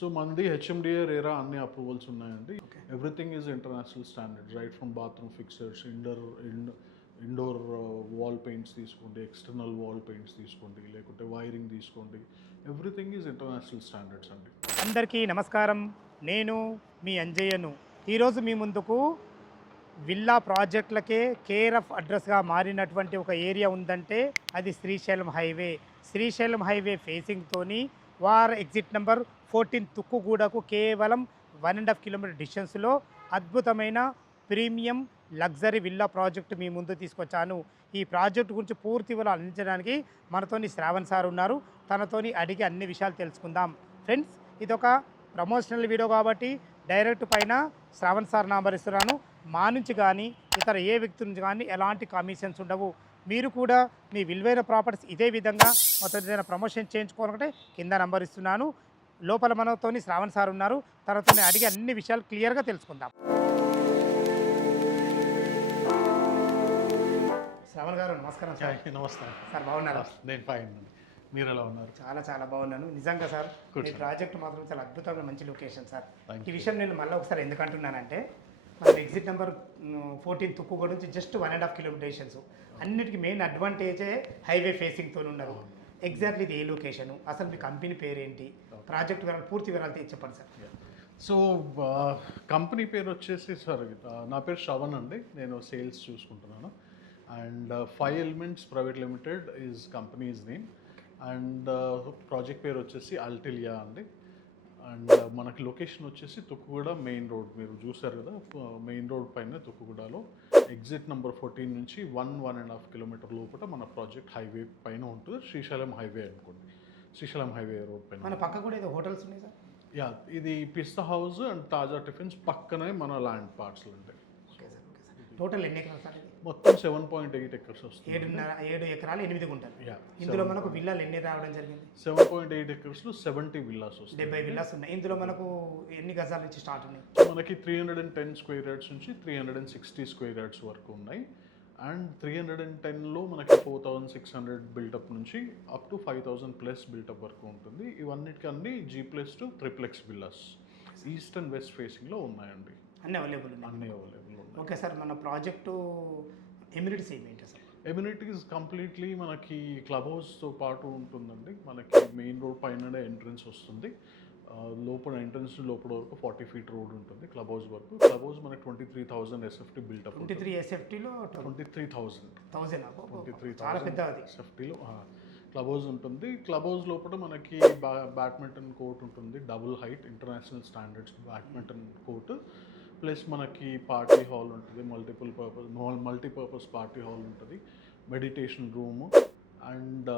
So మనది HMDA RERA అన్ని approvals ఉన్నాయండి. Okay. Everything is international standard, right from bathroom fixtures, indoor wall paints తీసుకోండి, external wall paints తీసుకోండి, లేకుంటే wiring తీసుకోండి, ఎవ్రీథింగ్ ఈజ్ ఇంటర్నేషనల్ స్టాండర్డ్స్ అండి. అందరికీ నమస్కారం. నేను మీ అంజయ్యను. ఈరోజు మీ ముందుకు విల్లా ప్రాజెక్టులకే కేర్ ఆఫ్ అడ్రస్గా మారినటువంటి ఒక ఏరియా ఉందంటే అది శ్రీశైలం హైవే. శ్రీశైలం హైవే ఫేసింగ్తోని వార్ ఎగ్జిట్ నెంబర్ 14 తుక్కుగూడకు కేవలం 1.5 కిలోమీటర్ డిస్టెన్స్లో అద్భుతమైన ప్రీమియం లగ్జరీ విల్లా ప్రాజెక్టు మీ ముందు తీసుకొచ్చాను. ఈ ప్రాజెక్టు గురించి పూర్తి వివరాలు అందించడానికి మనతోని శ్రావణ్ సార్ ఉన్నారు. తనతోని అడిగి అన్ని విషయాలు తెలుసుకుందాం. ఫ్రెండ్స్, ఇదొక ప్రమోషనల్ వీడియో కాబట్టి డైరెక్ట్ పైన శ్రావణ్ సార్ నంబర్ ఇస్తున్నాను. మా నుంచి కానీ ఇతర ఏ వ్యక్తి నుంచి కానీ ఎలాంటి కమిషన్స్ ఉండవు. మీరు కూడా మీ విలువైన ప్రాపర్టీస్ ఇదే విధంగా మొత్తం ఏదైనా ప్రమోషన్ చేయించుకోవాలంటే కింద నంబర్ ఇస్తున్నాను. లోపల మనతోని శ్రావణ్ సార్ ఉన్నారు. తనతో అడిగి అన్ని విషయాలు క్లియర్గా తెలుసుకుందాం. శ్రావణ్ గారు నమస్కారం సార్. నమస్కారం సార్ బాగున్నారా? నేను ఫైన్ అండి. మీరు ఎలా ఉన్నారు? చాలా చాలా బాగున్నాను. నిజంగా సార్ ఈ ప్రాజెక్ట్ మాత్రం చాలా అద్భుతమైన మంచి లొకేషన్ సార్. ఈ విషయం నేను మళ్ళీ ఒకసారి ఎందుకు అంటున్నానంటే మన ఎగ్జిట్ నెంబర్ 14 తుక్కుగూడ నుంచి జస్ట్ 1.5 కిలోమీటర్ డిస్టెన్స్. అన్నిటికీ మెయిన్ అడ్వాంటేజే హైవే ఫేసింగ్తో ఉన్నారు. ఎగ్జాక్ట్లీ ఇది ఏ లొకేషను, అసలు మీ కంపెనీ పేరేంటి, ప్రాజెక్ట్ వివరాలు పూర్తి వివరాలు చెప్పండి సార్. సో కంపెనీ పేరు వచ్చేసి సార్, నా పేరు శ్రవణ్ అండి. నేను సేల్స్ చూసుకుంటున్నాను. And 5 elements private limited is companies name. And project పేరు వచ్చేసి అల్టిలియా అండి. అండ్ మనకి లొకేషన్ వచ్చేసి తుక్కుగూడ మెయిన్ రోడ్, మీరు చూసారు కదా, మెయిన్ రోడ్ పైన తుక్కుగూడలో ఎగ్జిట్ నెంబర్ 14 నుంచి 1.5 కిలోమీటర్ లోపల మన ప్రాజెక్ట్ హైవే పైన ఉంటుంది. శ్రీశైలం హైవే అనుకోండి, శ్రీశైలం హైవే రోడ్ పైన. మన పక్క కూడా ఏదో హోటల్స్ ఉన్నాయి సార్. యా, ఇది పిస్తా హౌస్ అండ్ తాజా టిఫిన్స్ పక్కనే మన ల్యాండ్ పార్ట్స్లు ఉంటాయి. Okay sir, okay sir. Total ఎన్ని ఎకరాలు సార్ ఇది? మొత్తం 7.8 ఎకర్స్ వస్తుంది. 7 ఎకరాలు 8 గుంటలు. యా, ఇందులో మనకు విల్లాలు ఎన్ని రావడం జరిగింది? 7.8 ఎకర్స్లో 70 విల్లాస్ వస్తాయి. 70 విల్లాస్ ఉన్నాయి. ఇందులో మనకు ఎన్ని గజాల నుంచి స్టార్ట్ ఉన్నాయి? మనకి 310 స్క్వేర్ యార్డ్స్ నుంచి 360 స్క్వేర్ యార్డ్స్ వరకు ఉన్నాయి. అండ్ 310లో మనకి 4,600 బిల్టప్ నుంచి అప్ టు 5,000 ప్లస్ బిల్టప్ వరకు ఉంటుంది. ఇవన్నిటికన్నీ G+2 triplex villas east and west ఫేసింగ్లో ఉన్నాయండి. అన్నీ అవైలబుల్ ఉన్నాయి. అన్నీ అవైలబుల్ ఉన్నాయి. ఓకే సార్, మన ప్రాజెక్టు ఎమ్యూనిటీస్ ఏమేంటి సార్? ఎమ్యూనిటీస్ కంప్లీట్లీ మనకి క్లబ్ హౌస్తో పాటు ఉంటుందండి. మనకి మెయిన్ రోడ్ పైననే ఎంట్రన్స్ వస్తుంది. లోపల ఎంట్రన్స్ లోపల వరకు 40 ఫీట్ రోడ్ ఉంటుంది క్లబ్ హౌస్ వరకు. క్లబ్ హౌస్ మనకి 23,000 ఎస్ఎఫ్టీ బిల్టప్. 23 ఎస్ఎఫ్టీలో 23,000 చాలా పెద్ద అది. ఎస్ఎఫ్టీలో క్లబ్ హౌస్ ఉంటుంది. క్లబ్ హౌస్ లోపల మనకి బ్యాడ్మింటన్ కోర్ట్ ఉంటుంది, double height international standards badminton court. Plus మనకి పార్టీ హాల్ ఉంటుంది, మల్టీపర్పస్ పార్టీ హాల్ ఉంటుంది, meditation room and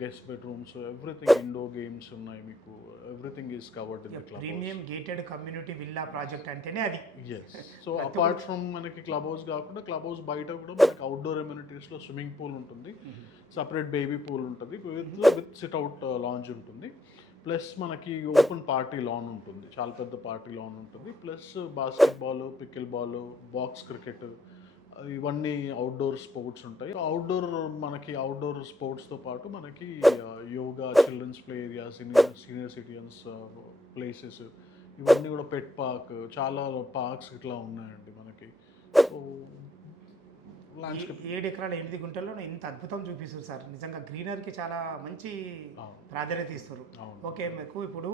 guest bedrooms, everything, indoor games ఉన్నాయి మీకు. Everything is covered in the club. Premium gated community villa project అంటేనే అది. Yes. So apart from మనకి club house కాకుండా club house బయట కూడా మనకి అవుట్డోర్ ఎమ్యూనిటీస్లో స్విమ్మింగ్ పూల్ ఉంటుంది, సపరేట్ బేబీ పూల్ ఉంటుంది, విత్ సిట్అవుట్ లాంజ్ ఉంటుంది. ప్లస్ మనకి ఓపెన్ పార్టీ లాన్ ఉంటుంది, చాలా పెద్ద పార్టీ లాన్ ఉంటుంది. Plus basketball, pickle ball, box cricket, ఇవన్నీ అవుట్డోర్ స్పోర్ట్స్ ఉంటాయి. అవుట్డోర్ స్పోర్ట్స్తో పాటు మనకి yoga, children's play area, senior citizens places, ఇవన్నీ కూడా పెట్ పార్క్, చాలా పార్క్స్ ఇట్లా ఉన్నాయండి మనకి. సో 7 ఎకరాల 8 గుంటల్లో ఇంత అద్భుతం చూపిస్తారు సార్. నిజంగా గ్రీనరీకి చాలా మంచి ప్రాధాన్యత ఇస్తారు. ఓకే, మీకు ఇప్పుడు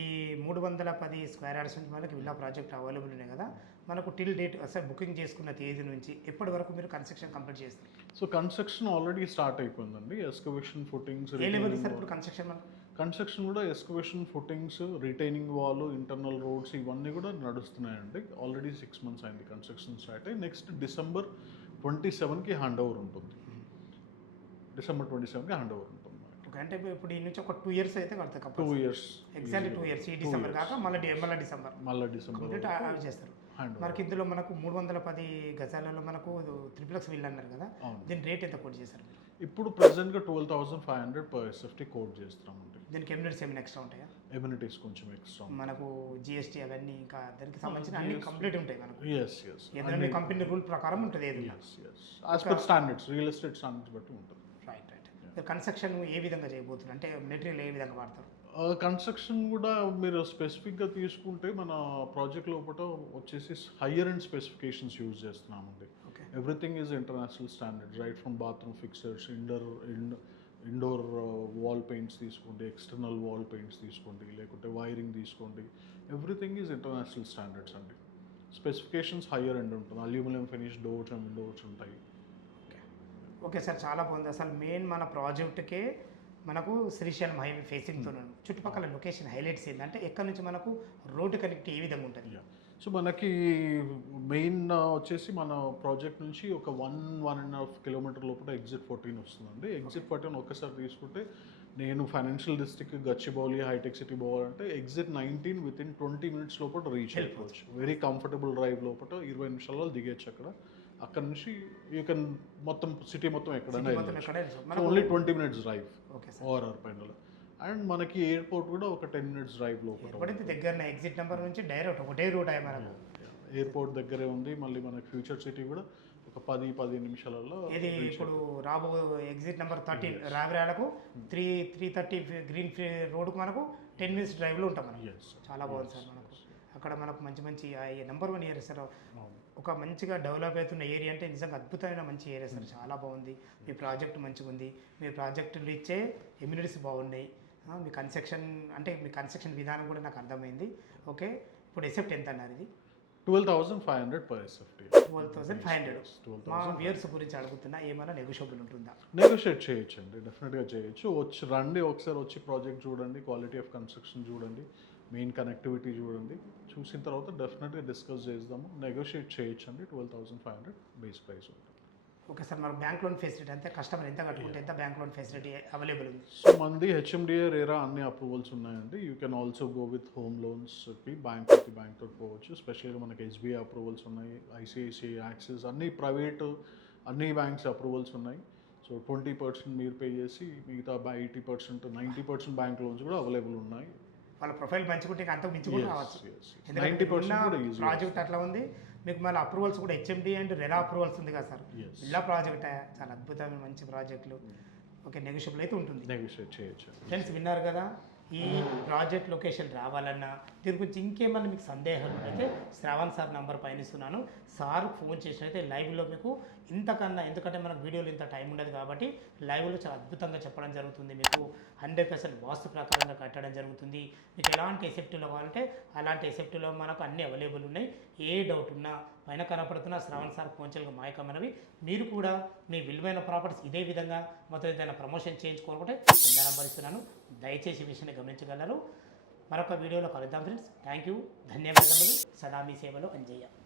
ఈ 310 స్క్వేర్ యార్డ్స్ నుంచి మనకి విల్లా ప్రాజెక్ట్ అవైలబుల్ ఉన్నాయి కదా. మనకు టిల్ డేట్ అసలు బుకింగ్ చేసుకున్న తేదీ నుంచి ఎప్పటి వరకు మీరు కన్స్ట్రక్షన్ కంప్లీట్ చేస్తారు? సో కన్స్ట్రక్షన్ ఆల్రెడీ స్టార్ట్ అయిపోయిందండి. ఎస్కవేషన్ ఫుటింగ్స్, ఏ లెవెల్ సార్ ఇప్పుడు కన్స్ట్రక్షన్ కూడా excavation footings, retaining wall, internal roads, ఇవన్నీ కూడా నడుస్తున్నాయండి. ఆల్రెడీ 6 months అయింది కన్స్ట్రక్షన్ స్టార్ట్ అయ్యి. నెక్స్ట్ December 27కి హ్యాండ్ ఓవర్ ఉంటుంది. December 27కి హ్యాండ్ ఓవర్ ఉంటుంది. ఓకే, అంటే ఇప్పుడు ఈ నుంచి ఒక 2 years అయితే కడతారు. 2 years, ఎగ్జాక్ట్లీ 2 years. ఈ డిసెంబర్ కాక మళ్ళీ డిసెంబర్ చేస్తారు. మనకి ఇందులో మనకు 310 గజాలలో మనకు ట్రిప్లెక్స్ విల్ అన్నారు కదా, దీని రేట్ ఎంత కోట్ చేశారు? ఇప్పుడు ప్రెసెంట్గా 12,500 per SFT కోట్ చేస్తున్నామండి. దీనికి ఎమ్యూనిటీస్ ఏమైనా ఎక్స్ట్రా ఉంటాయా? ఎమ్యూనిటీస్ కొంచెం ఎక్స్ట్రా, మనకు GST అవన్నీ ఇంకా దానికి సంబంధించిన అన్ని కంప్లీట్ ఉంటాయి మనకు. ఎస్ ఏదైనా కంపెనీ రూల్ ప్రకారం ఉంటుంది ఏది. As per standards, real estate standards బట్టి ఉంటుంది. రైట్. కన్స్ట్రక్షన్ ఏ విధంగా చేయబోతున్నారు, అంటే మెటీరియల్ ఏ విధంగా వాడతారు? కన్స్ట్రక్షన్ కూడా మీరు స్పెసిఫిక్గా తీసుకుంటే మన ప్రాజెక్ట్ లోపల వచ్చేసి హయ్యర్ అండ్ స్పెసిఫికేషన్స్ యూజ్ చేస్తున్నామండి. Okay. Everything is international standard, right from bathroom fixers, indoor wall paints తీసుకోండి, ఎక్స్టర్నల్ వాల్ పెయింట్స్ తీసుకోండి, లేకుంటే వైరింగ్ తీసుకోండి, ఎవ్రీథింగ్ ఈజ్ ఇంటర్నేషనల్ స్టాండర్డ్స్ అండి. స్పెసిఫికేషన్స్ హయ్యర్ ఎండ్ ఉంటుంది. Aluminium finish doors and windows ఉంటాయి. Okay sir, చాలా బాగుంది. అసలు మెయిన్ మన ప్రాజెక్ట్కే మనకు శ్రీశైలం హైవే ఫేసింగ్తో చుట్టుపక్కల లొకేషన్ హైలైట్స్ ఏంటంటే ఎక్కడ నుంచి మనకు రోడ్డు కనెక్ట్ ఏ విధంగా ఉంటుంది? సో మనకి మెయిన్ వచ్చేసి మన ప్రాజెక్ట్ నుంచి ఒక 1.5 కిలోమీటర్ లోపల ఎగ్జిట్ 14 వస్తుందండి. ఎగ్జిట్ 14 ఒక్కసారి తీసుకుంటే నేను ఫైనాన్షియల్ డిస్ట్రిక్ట్ గచ్చిబౌలి హైటెక్ సిటీ పోవాలంటే ఎగ్జిట్ 19 వితిన్ 20 మినిట్స్ లోపల రీచ్ అయిపోవచ్చు. వెరీ కంఫర్టబుల్ డ్రైవ్ లోపల 20 నిమిషాల్లో దిగేచ్చు. అక్కడ నుంచి యూ కెన్ మొత్తం సిటీ మొత్తం ఎక్కడైనా ఓన్లీ 20 మినిట్స్ డ్రైవ్ ఓఆర్ఆర్ పైన. అండ్ మనకి ఎయిర్పోర్ట్ కూడా ఒక 10 మినిట్స్ డ్రైవ్ లోపల దగ్గర ఎగ్జిట్ నెంబర్ నుంచి డైరెక్ట్ ఒకటే రూట్ అయ్యి మనకు ఎయిర్పోర్ట్ దగ్గరే ఉంది. మళ్ళీ మనకి ఫ్యూచర్ సిటీ కూడా ఒక 10 నిమిషాలలో. ఇది ఇప్పుడు రాబో ఎగ్జిట్ నెంబర్ 13 రావిరాలకు 330 గ్రీన్ రోడ్కు మనకు 10 మినిట్స్ డ్రైవ్లో ఉంటాం మనం. చాలా బాగుంది సార్. మనకు అక్కడ మనకు మంచి నెంబర్ 1 ఏరియా సార్. ఒక మంచిగా డెవలప్ అవుతున్న ఏరియా అంటే నిజంగా అద్భుతమైన మంచి ఏరియా సార్. చాలా బాగుంది. మీ ప్రాజెక్ట్ మంచిగా ఉంది. మీ ప్రాజెక్టులు ఇచ్చే ఎమ్యూనిటీస్ బాగున్నాయి. మీ కన్స్ట్రక్షన్ విధానం కూడా నాకు అర్థమైంది. ఓకే, ఇప్పుడు ఎసెప్ట్ ఎంత అన్నారు? ఇది 12,500 per SFT. 12,500. మా వ్యూయర్స్ గురించి అడుగుతున్నా, ఏమైనా నెగోషియబుల్ ఉంటుందా? నెగోషియేట్ చేయొచ్చు అండి, డెఫినెట్గా చేయొచ్చు. ఒకసారి వచ్చి ప్రాజెక్ట్ చూడండి, క్వాలిటీ ఆఫ్ కన్స్ట్రక్షన్ చూడండి, మెయిన్ కనెక్టివిటీ చూడండి. చూసిన తర్వాత డెఫినెట్గా డిస్కస్ చేద్దాము. నెగోషియేట్ చేయొచ్చు అండి. 12,500 బేస్ ప్రైస్ ఉంటుంది. ఓకే సార్, మరి బ్యాంక్ లోన్ ఫెసిలిటీ అంతే, కస్టమర్ ఎంత కట్టుకుంటే ఎంత బ్యాంక్ లోన్ ఫెసిలిటీ అవైలబుల్ ఉంది? సో మనది హెచ్ఎండిఏ రేరా అన్ని అప్రూవల్స్ ఉన్నాయండి. You can also go with home లోన్స్కి బ్యాంక్ తోటి పోవచ్చు. స్పెషల్గా మనకి ఎస్బీఐ అప్రూవల్స్ ఉన్నాయి, ఐసిఐసిఐ, యాక్సిస్, అన్ని ప్రైవేట్ అన్ని బ్యాంక్స్ అప్రూవల్స్ ఉన్నాయి. సో 20% మీరు పే చేసి మిగతా 80% 90% బ్యాంక్ లోన్స్ కూడా అవైలబుల్ ఉన్నాయి. వాళ్ళ ప్రొఫైల్ మంచుకుంటే అంతకు మించి కూడా రావచ్చు. ఎందుకంటే ప్రాజెక్ట్ అట్లా ఉంది. మీకు మళ్ళీ అప్రూవల్స్ కూడా హెచ్ఎండి అండ్ రెరా అప్రూవల్స్ ఉంది కదా సార్. ఇలా ప్రాజెక్ట్ చాలా అద్భుతమైన మంచి ప్రాజెక్టులు. ఓకే, నెగోషియబుల్ అయితే ఉంటుంది. నెగోషియేట్ చేయొచ్చు. ఫ్రెండ్స్ విన్నారు కదా, ఈ ప్రాజెక్ట్ లొకేషన్ రావాలన్నా దీని గురించి ఇంకేమన్నా మీకు సందేహాలు అయితే శ్రావణ్ సార్ నంబర్ పైన ఇస్తున్నాను. సార్ ఫోన్ చేసినైతే లైవ్లో మీకు ఇంతకన్నా, ఎందుకంటే మనకు వీడియోలో ఇంత టైం ఉండదు కాబట్టి లైవ్లో చాలా అద్భుతంగా చెప్పడం జరుగుతుంది. మీకు 100% వాస్తు ప్రకారంగా కట్టడం జరుగుతుంది. మీకు ఎలాంటి ఎసెప్టివ్లో కావాలంటే అలాంటి ఎసెప్టివ్లో మనకు అన్నీ అవైలబుల్ ఉన్నాయి. ఏ డౌట్ ఉన్నా పైన కనపడుతున్న శ్రావణ్ సార్ ఫోన్చల్గా మాయకమనవి. మీరు కూడా మీ విలువైన ప్రాపర్టీస్ ఇదే విధంగా మొత్తం ఏదైనా ప్రమోషన్ చేయించుకోవాలంటే కింద నెంబర్ ఇస్తున్నాను, దయచేసి విషయాన్ని గమనించగలరు. మరొక వీడియోలో కలుద్దాం ఫ్రెండ్స్. థ్యాంక్ యూ, ధన్యవాదములు. సదా మీ సేవలో అంజయ్య.